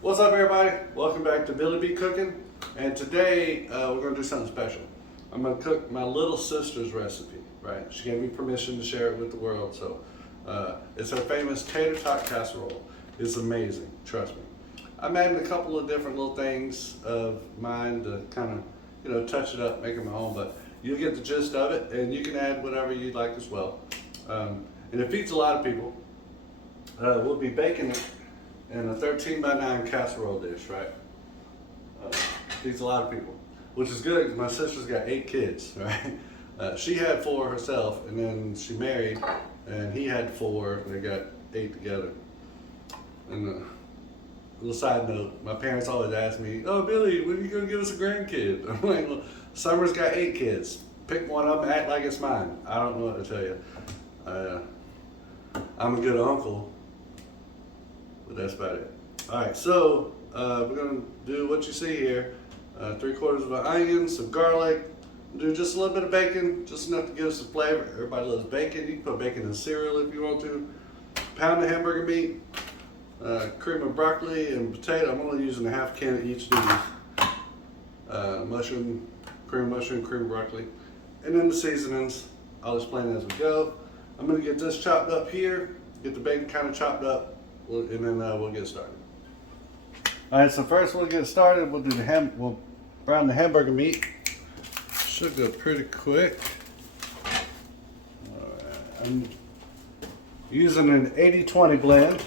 What's up, everybody? Welcome back to Billy B Cooking, and today we're going to do something special. I'm going to cook my little sister's recipe, right? She gave me permission to share it with the world, so it's her famous Tater Tot Casserole. It's amazing, trust me. I'm adding a couple of different little things of mine to kind of, touch it up, make it my own, but you'll get the gist of it, and you can add whatever you'd like as well. And it feeds a lot of people. We'll be baking it in a 13x9 casserole dish, right? Feeds a lot of people, which is good because my sister's got 8 kids, right? She had 4 herself, and then she married, and he had 4, and they got 8 together. And a little side note, my parents always ask me, "Oh, Billy, when are you gonna give us a grandkid?" I'm like, "Well, Summer's got 8 kids. Pick one up and act like it's mine." I don't know what to tell you. I'm a good uncle, but that's about it. All right, so we're gonna do what you see here. 3/4 of an onion, some garlic, do just a little bit of bacon, just enough to give us some flavor. Everybody loves bacon. You can put bacon in cereal if you want to. Pound of hamburger meat, cream of broccoli and potato. I'm only using a half can of each of these. Mushroom, cream broccoli. And then the seasonings, I'll explain as we go. I'm gonna get this chopped up here, get the bacon kind of chopped up, and then we'll get started. All right, so first we'll get started. We'll do we'll brown the hamburger meat. Should go pretty quick. All right, I'm using an 80-20 blend.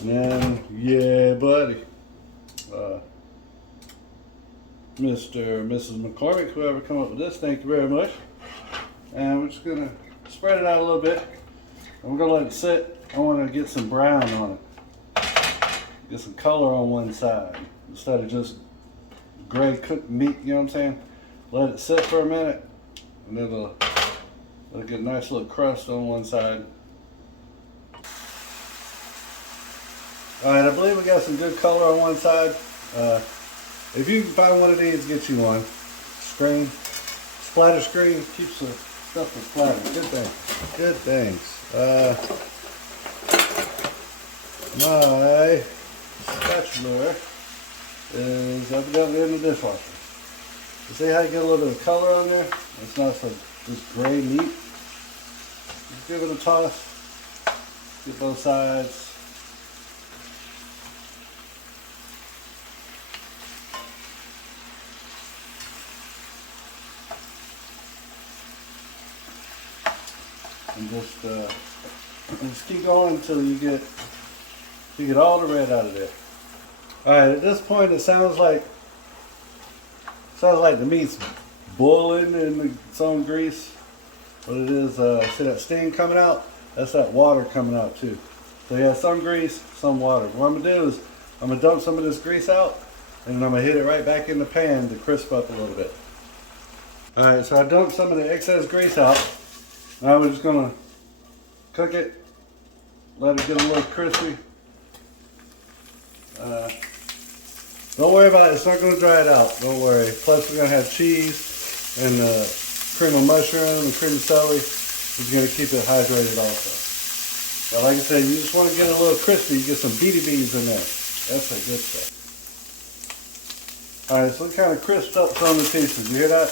And then, yeah, buddy, Mr. and Mrs. McCormick, whoever come up with this, thank you very much. And we're just gonna spread it out a little bit. And we're gonna let it sit. I want to get some brown on it. Get some color on one side instead of just gray cooked meat, you know what I'm saying? Let it sit for a minute, and it'll get a nice little crust on one side. Alright, I believe we got some good color on one side. If you can find one of these, get you one. Splatter screen, keeps the stuff from splattering. Good things. My spatula is evidently in the dishwasher. You see how you get a little bit of color on there? It's not just gray meat. Just give it a toss. Get both sides. And just keep going until you get all the red out of there. All right, at this point it sounds like the meat's boiling in its own grease. But it is, see that steam coming out? That's that water coming out too. So yeah, some grease, some water. What I'm gonna do is I'm gonna dump some of this grease out, and then I'm gonna hit it right back in the pan to crisp up a little bit. All right, so I dumped some of the excess grease out. Now we're just gonna cook it, let it get a little crispy. Don't worry about it, it's not gonna dry it out, don't worry. Plus we're gonna have cheese and cream of mushroom and cream of celery, which is gonna keep it hydrated also. But like I said, you just wanna get it a little crispy, you get some beady beans in there. That's the good stuff. Alright, so we kind of crisped up some of the pieces, you hear that?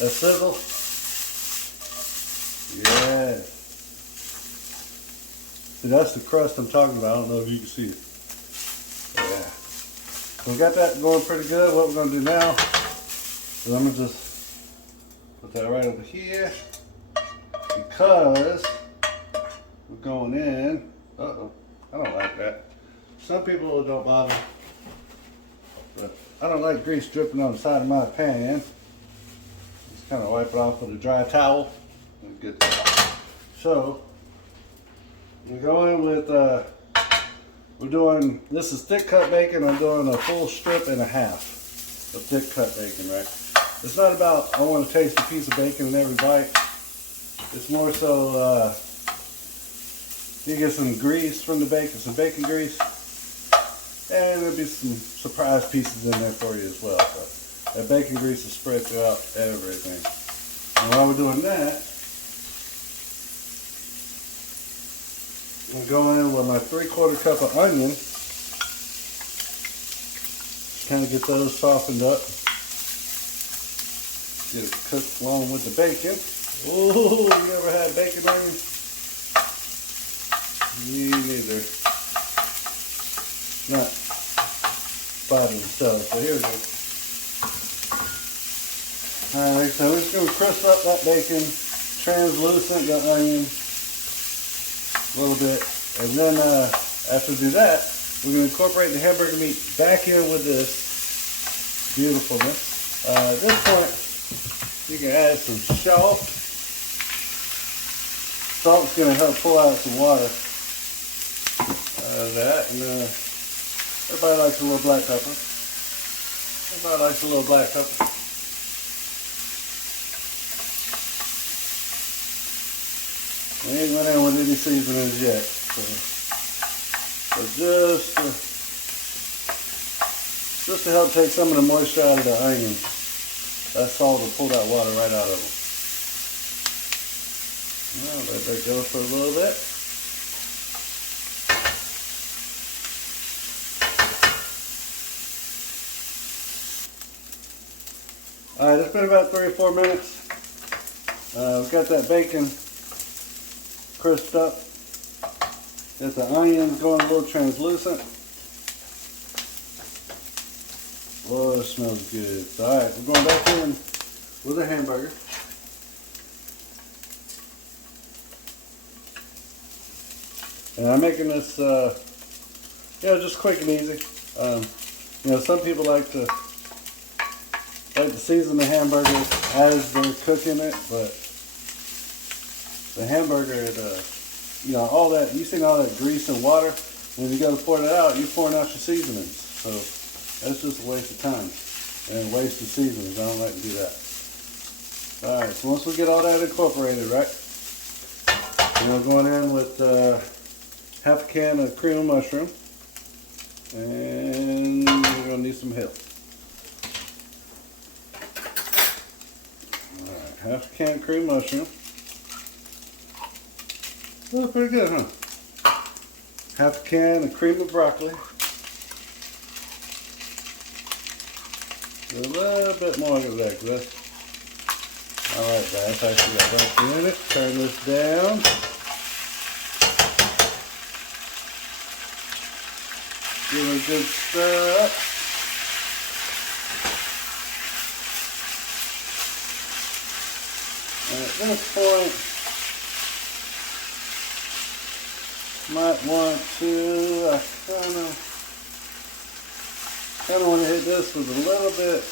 That sizzle? Yeah. See, that's the crust I'm talking about. I don't know if you can see it. Yeah. So we got that going pretty good. What we're going to do now is I'm going to just put that right over here because we're going in. Uh-oh. I don't like that. Some people don't bother. But I don't like grease dripping on the side of my pan. Just kind of wipe it off with a dry towel. Good. So we go in with this is thick cut bacon. I'm doing a full strip and a half of thick cut bacon, right? It's not about I want to taste a piece of bacon in every bite. It's more so you get some grease from the bacon, some bacon grease, and there'll be some surprise pieces in there for you as well. So that bacon grease is spread throughout everything. And while we're doing that, I'm going in with my 3/4 cup of onion. Kind of get those softened up. Get it cooked along with the bacon. Oh, you ever had bacon onions? Me neither. Not by themselves. So here we go. Alright, so we're just going to crisp up that bacon, translucent the onion a little bit, and then after we do that, we're going to incorporate the hamburger meat back in with this beautifulness. At this point, you can add some salt. Salt's going to help pull out some water out of that, and everybody likes a little black pepper. Everybody likes a little black pepper. I ain't went in with any seasonings yet, so just to help take some of the moisture out of the onions. That salt will pull that water right out of them. Well, let that go for a little bit. All right, it's been about 3 or 4 minutes. We've got that bacon crisped up. Got the onions going a little translucent. Oh, it smells good. So, all right, we're going back in with a hamburger. And I'm making this, just quick and easy. Some people like to season the hamburger as they're cooking it, but the hamburger, all that, you seen all that grease and water, when you go to pour it out, you're pouring out your seasonings. So that's just a waste of time and a waste of seasonings. I don't like to do that. All right, so once we get all that incorporated, right, we're going in with half a can of cream of mushroom, and we're going to need some help. All right, half a can of cream of mushroom. Oh, pretty good, huh? Half a can of cream of broccoli. A little bit more of that, because I like that. That's actually got broccoli in it. Turn this down. Give it a good stir up. And at this point, might want to, I kind of want to hit this with a little bit,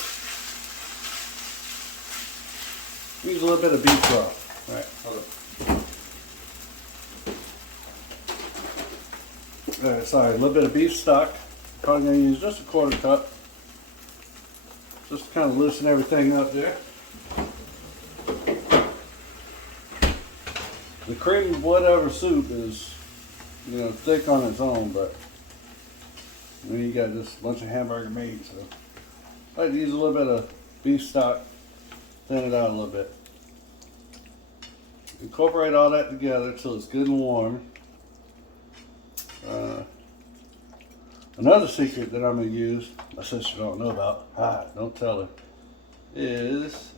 use a little bit of beef broth. All right, hold on. All right, sorry, a little bit of beef stock. Probably going to use just a 1/4 cup, just to kind of loosen everything up there. The cream of whatever soup is, thick on its own, but then you got just a bunch of hamburger meat, so I like to use a little bit of beef stock, thin it out a little bit. Incorporate all that together until it's good and warm. Another secret that I'm going to use, my sister don't know about, don't tell her, is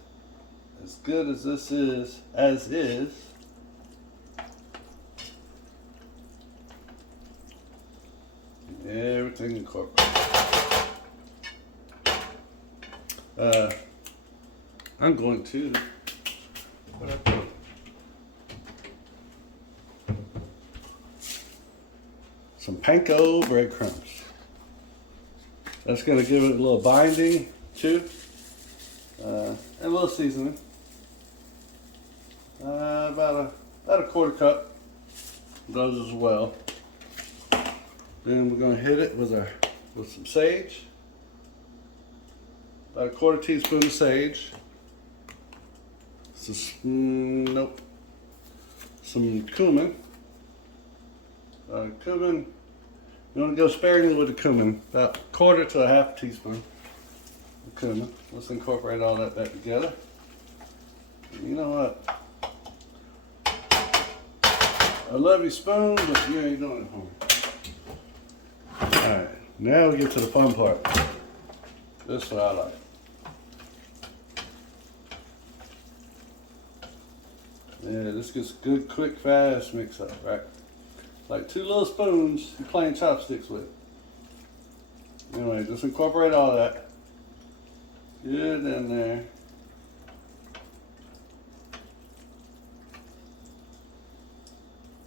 as good as this is, everything incorporated. I'm going to, what I put? Some panko breadcrumbs. That's going to give it a little binding too, and a little seasoning. About a 1/4 cup of those as well. Then we're going to hit it with some sage. About a 1/4 teaspoon of sage. Some cumin. Cumin. You want to go sparingly with the cumin. About 1/4 to a 1/2 teaspoon of cumin. Let's incorporate all that back together. And you know what? I love your spoon, but you ain't doing it for me. Alright, now we get to the fun part. This is what I like. Yeah, this gets a good, quick, fast mix up, right? Like 2 little spoons you're playing chopsticks with. Anyway, just incorporate all that. Good in there.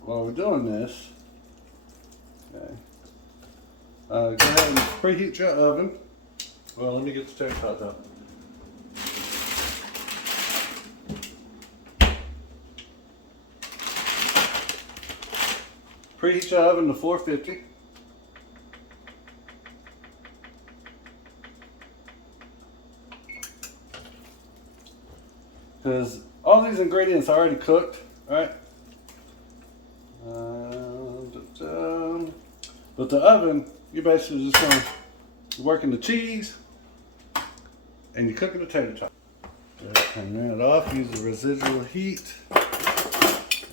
While we're doing this, okay, go ahead and preheat your oven. Well, let me get the tater tot up. Preheat your oven to 450. Because all these ingredients are already cooked, right? But the oven, you're basically just going to working the cheese and you're cooking the tater tot. Turn it off, use the residual heat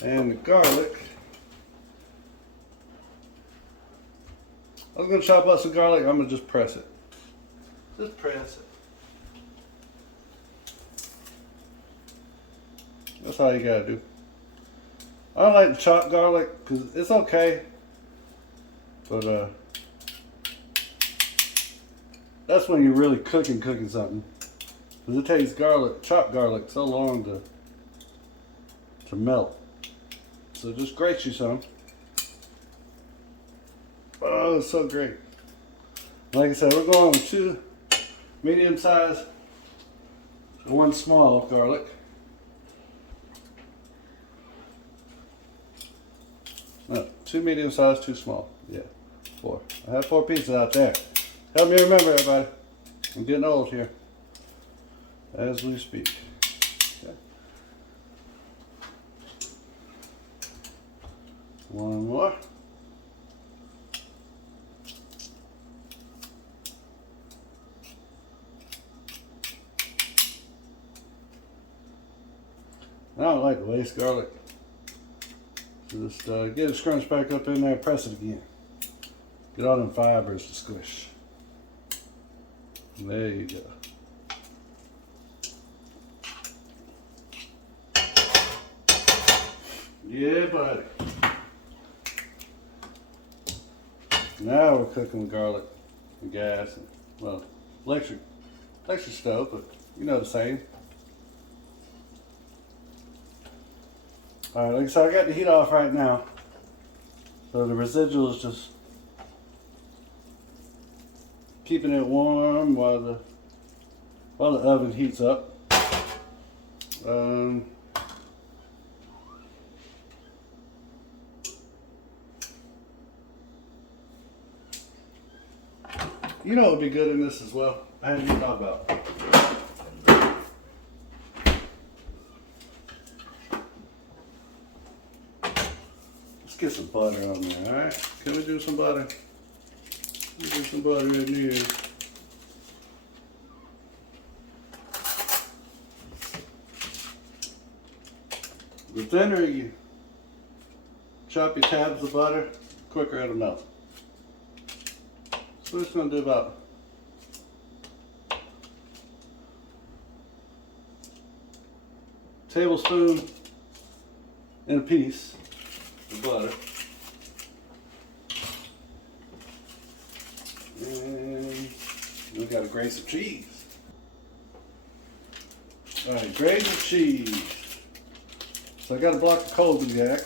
and the garlic. I was going to chop up some garlic, I'm going to just press it. Just press it. That's all you got to do. I don't like to chop garlic because it's okay, but that's when you're really cooking something. Because it takes chopped garlic, so long to melt. So just grate you some. Oh, it's so great. Like I said, we're going with 2 medium size and 1 small garlic. No, 2 medium size, 2 small. Yeah, 4. I have 4 pieces out there. Help me remember, everybody. I'm getting old here as we speak. Okay. 1 more. I don't like to waste garlic. So just get it scrunched back up in there, press it again. Get all them fibers to squish. There you go. Yeah, buddy. Now we're cooking the garlic and gas and, well, electric stove, but you know the same. Alright, like I said, I got the heat off right now. So the residual is just keeping it warm while the oven heats up. You know what would be good in this as well? I hadn't even thought about. Let's get some butter on there, alright? Can we do some butter? Let's do some butter in here. The thinner you chop your tabs of butter, the quicker it'll melt. So we're just going to do about a tablespoon and a piece of butter. And we got to grate some cheese. Alright, grate the cheese. So I got a block of Colby Jack.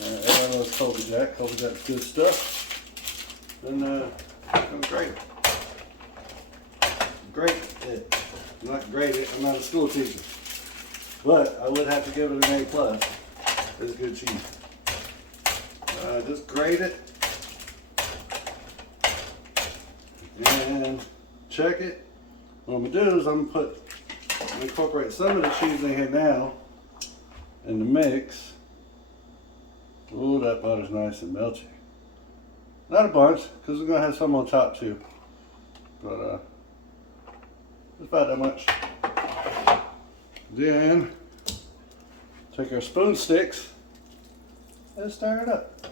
Everyone loves Colby Jack. Colby Jack's good stuff. Then I'm going to grate it. Grate it. Not grade it. I'm not a school teacher. But I would have to give it an A+. It's good cheese. Just grate it. And check it. What I'm going to do is I'm going to incorporate some of the cheese in here now in the mix. Ooh, that butter's nice and melty. Not a bunch, because we're going to have some on top too. But just about that much. Then take our spoon sticks and stir it up.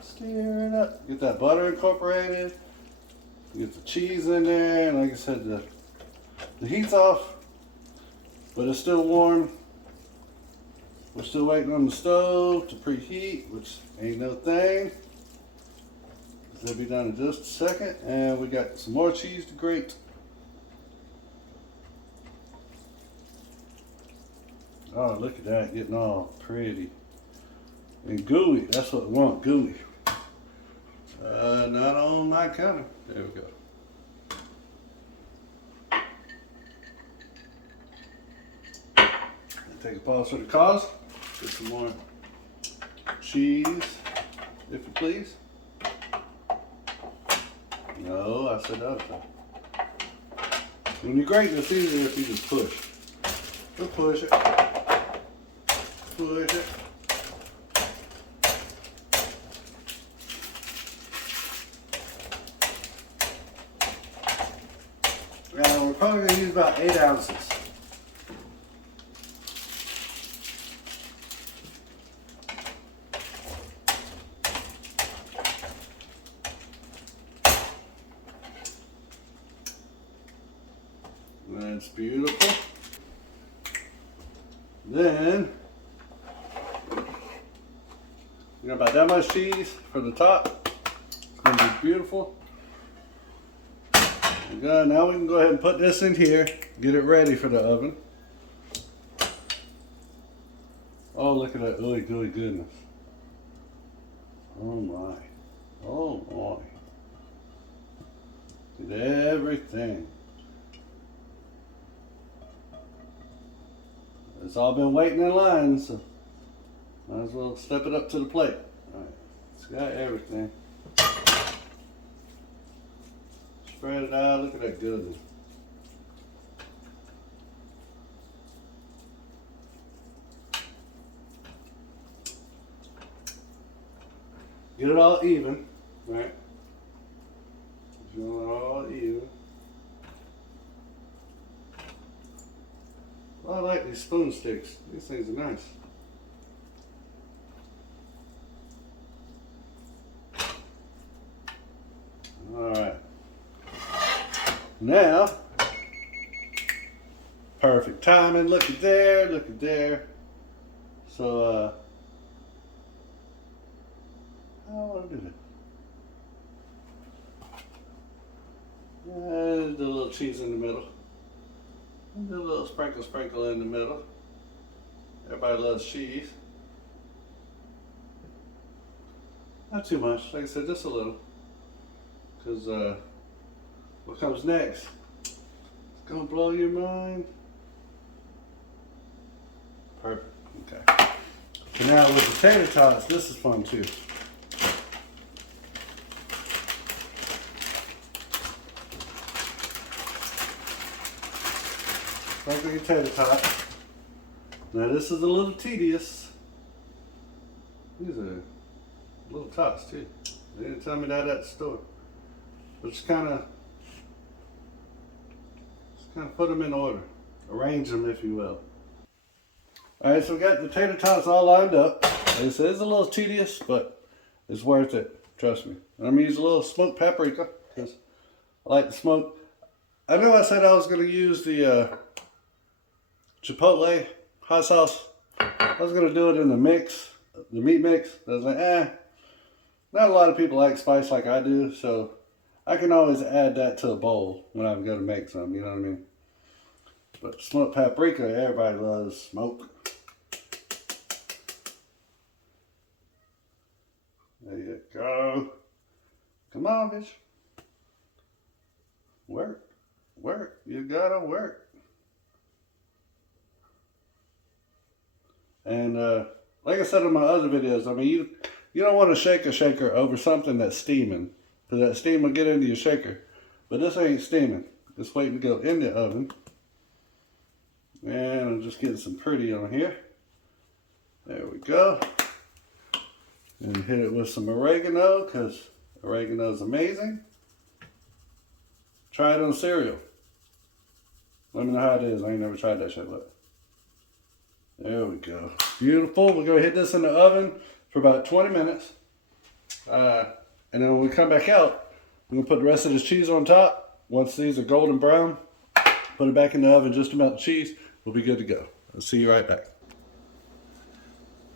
Stir it up. Get that butter incorporated. Get the cheese in there, and like I said, the heat's off, but it's still warm. We're still waiting on the stove to preheat, which ain't no thing. That'll be done in just a second, and we got some more cheese to grate. Oh, look at that, getting all pretty and gooey. That's what we want, gooey. Not on my counter. There we go. Take a pause for the cause. Get some more cheese, if you please. No, I said that. When you grate, it's easier if you just push. Just push it. Push it. Now we're probably going to use about 8 ounces. That's beautiful. Then, you know, about that much cheese for the top. It's going to be beautiful. Good. Now we can go ahead and put this in here, get it ready for the oven. Oh, look at that ooey gooey goodness. Oh my. Oh boy. Did everything. It's all been waiting in line, so might as well step it up to the plate. All right, it's got everything. Spread it out, look at that goodness. Get it all even, right? Get it all even. Well, I like these spoon sticks. These things are nice. Alright. Now, perfect timing. Look at there, look at there. So, how do I want to do that? Do a little cheese in the middle. Do a little sprinkle in the middle. Everybody loves cheese. Not too much, like I said, just a little. Because what comes next? It's gonna blow your mind. Perfect, okay. So now with the tater tots, this is fun too. Like a tater tot. Now this is a little tedious. These are little tots too. They didn't tell me that at the store. But just kind of put them in order. Arrange them, if you will. Alright, so we got the tater tots all lined up. Like I said, it's a little tedious, but it's worth it. Trust me. I'm going to use a little smoked paprika because I like the smoke. I know I said I was going to use the Chipotle hot sauce. I was going to do it in the mix, the meat mix. I was like, not a lot of people like spice like I do, so I can always add that to a bowl when I'm going to make some, you know what I mean? But smoked paprika, everybody loves smoke. There you go. Come on, bitch. Work. Work. You gotta work. And like I said in my other videos, I mean, you don't want to shake a shaker over something that's steaming, because that steam will get into your shaker. But this ain't steaming. It's waiting to go in the oven. And I'm just getting some pretty on here. There we go. And hit it with some oregano, because oregano is amazing. Try it on cereal. Let me know how it is. I ain't never tried that shit, but there we go. Beautiful. We're going to hit this in the oven for about 20 minutes. And then when we come back out, We're gonna put the rest of this cheese on top. Once these are golden brown, put it back in the oven just to melt the cheese. We'll be good to go. I'll see you right back.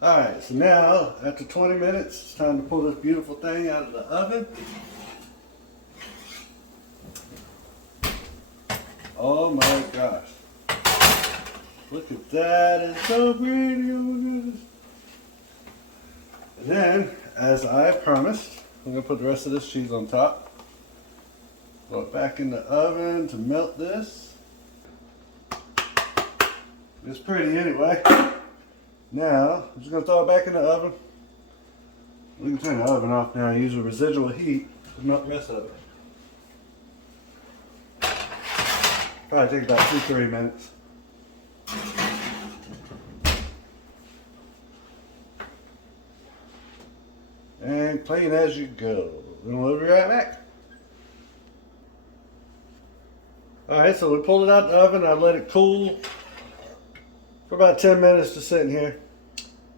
All right, so now after 20 minutes, it's time to pull this beautiful thing out of the oven. Oh my gosh. Look at that, it's so pretty, oh my goodness. And then, as I promised, I'm gonna put the rest of this cheese on top. Throw it back in the oven to melt this. It's pretty anyway. Now, I'm just gonna throw it back in the oven. We can turn the oven off now and use the residual heat to melt the rest of it. Probably take about 2-3 minutes. And clean as you go. We'll be right back. Alright, so we pulled it out of the oven. I let it cool for about 10 minutes to sit in here.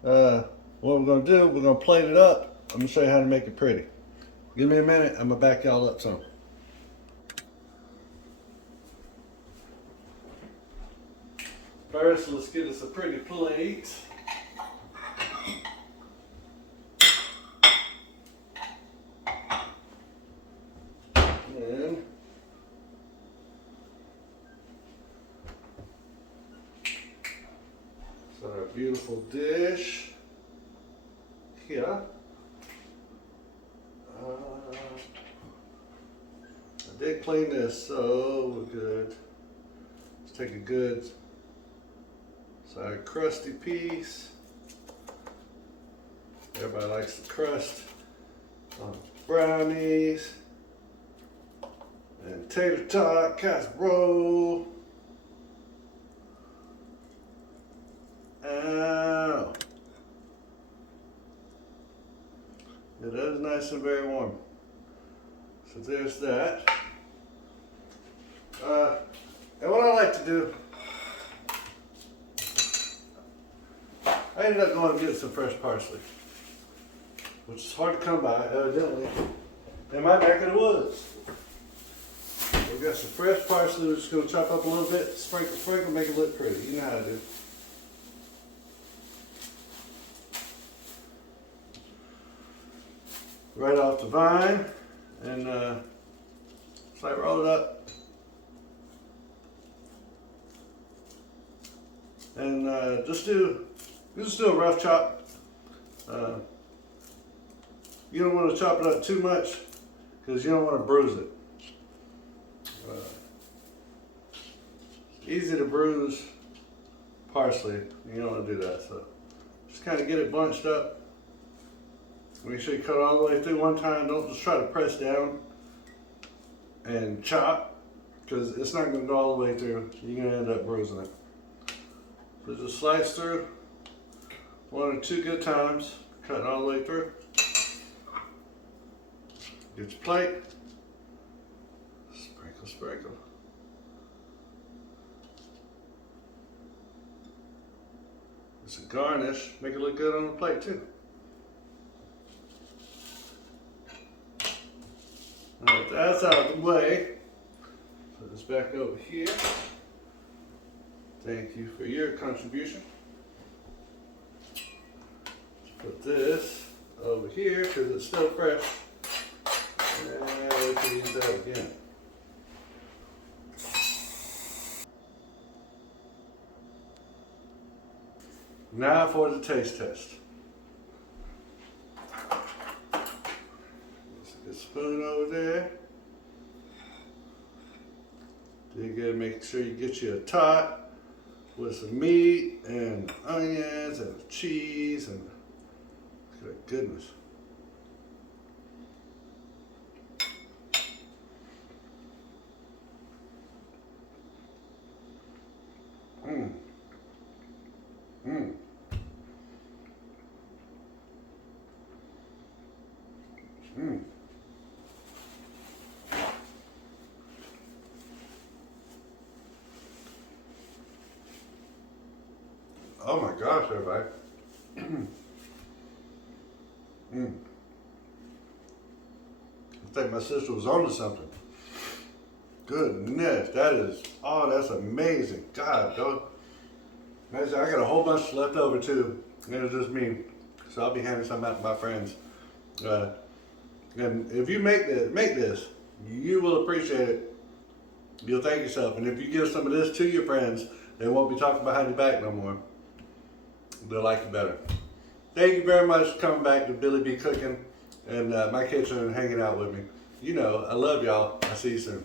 What we're going to do, we're going to plate it up. I'm going to show you how to make it pretty. Give me a minute. I'm going to back y'all up some. First, let's get us a pretty plate. And so our beautiful dish here. I did clean this, so we're good. Let's take a good side crusty piece. Everybody likes the crust on brownies. And Tater Tot Casserole. Ow. Yeah, that is nice and very warm. So there's that. And what I like to do, I ended up going and getting some fresh parsley, which is hard to come by, evidently, in my neck of the woods. We've got some fresh parsley. We're just going to chop up a little bit, sprinkle, sprinkle, make it look pretty. You know how to do. Right off the vine, and just like roll it up. And just do a rough chop. You don't want to chop it up too much because you don't want to bruise it. Easy to bruise parsley. You don't want to do that. So just kind of get it bunched up. Make sure you cut it all the way through one time. Don't just try to press down and chop because it's not going to go all the way through. You're going to end up bruising it. So just slice through 1 or 2 good times. Cut it all the way through. Get your plate. Sprinkle, sprinkle. It's a garnish. Make it look good on the plate too. Alright, that's out of the way. Put this back over here. Thank you for your contribution. Put this over here because it's still fresh. And we can use that again. Now for the taste test. Let's get a spoon over there. You gotta make sure you get you a tot with some meat and onions and cheese and look at that goodness. Mmm. Mmm. Mmm. Oh my gosh, everybody. Mm. I think my sister was onto something. Goodness, that's amazing. God, I got a whole bunch left over too. And it's just me. So I'll be handing some out to my friends. And if you make this, you will appreciate it. You'll thank yourself. And if you give some of this to your friends, they won't be talking behind your back no more. They'll like you better. Thank you very much for coming back to Billy B Cooking and my kitchen and hanging out with me. You know, I love y'all. I'll see you soon.